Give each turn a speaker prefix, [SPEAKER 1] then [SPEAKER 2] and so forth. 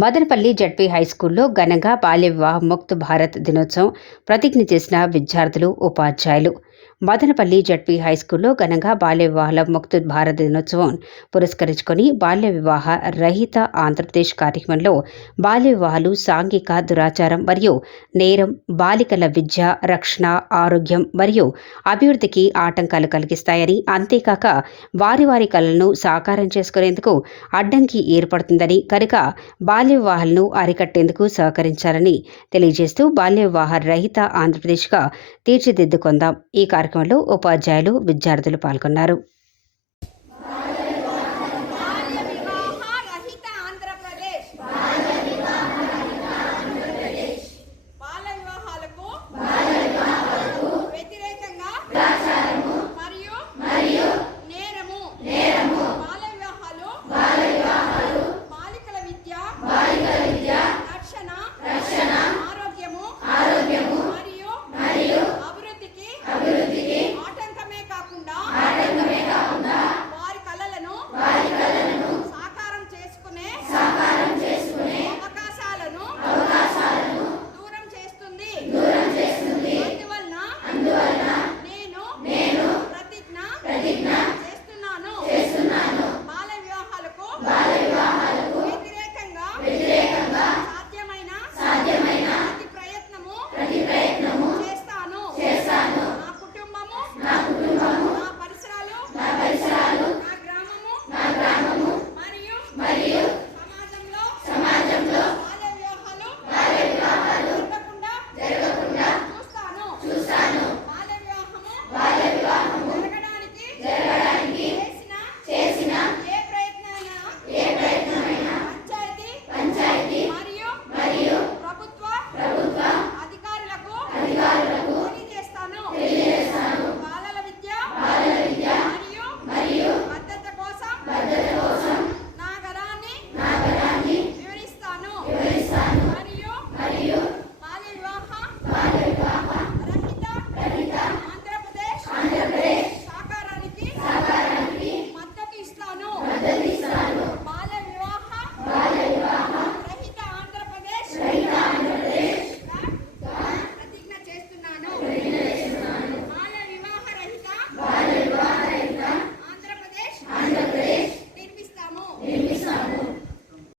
[SPEAKER 1] Madanapalle ZP హైస్కూల్లో ఘనంగా బాల్య వివాహ ముక్త్ భారత్ దినోత్సవం ప్రతిజ్ఞ చేసిన విద్యార్థులు ఉపాధ్యాయులు. మదనపల్లి జడ్పీ హైస్కూల్లో ఘనంగా బాల్య వివాహాల ముక్తుద్ భారత దినోత్సవం పురస్కరించుకొని బాల్య వివాహ రహిత ఆంధ్రప్రదేశ్ కార్యక్రమంలో బాల్య వివాహాలు సాంఘిక దురాచారం మరియు నేరం బాలికల విద్య రక్షణ ఆరోగ్యం మరియు అభివృద్ధికి ఆటంకాలు కలిగిస్తాయని అంతేకాక వారి వారి కళలను సాకారం చేసుకునేందుకు అడ్డంకి ఏర్పడుతుందని కనుక బాల్య వివాహాలను అరికట్టేందుకు సహకరించాలని తెలియజేస్తూ బాల్య వివాహ రహిత ఆంధ్రప్రదేశ్గా తీర్చిదిద్దుకుందాం. ఈ కార్యక్రమం కార్యక్రమంలో ఉపాధ్యాయులు విద్యార్థులు పాల్గొన్నారు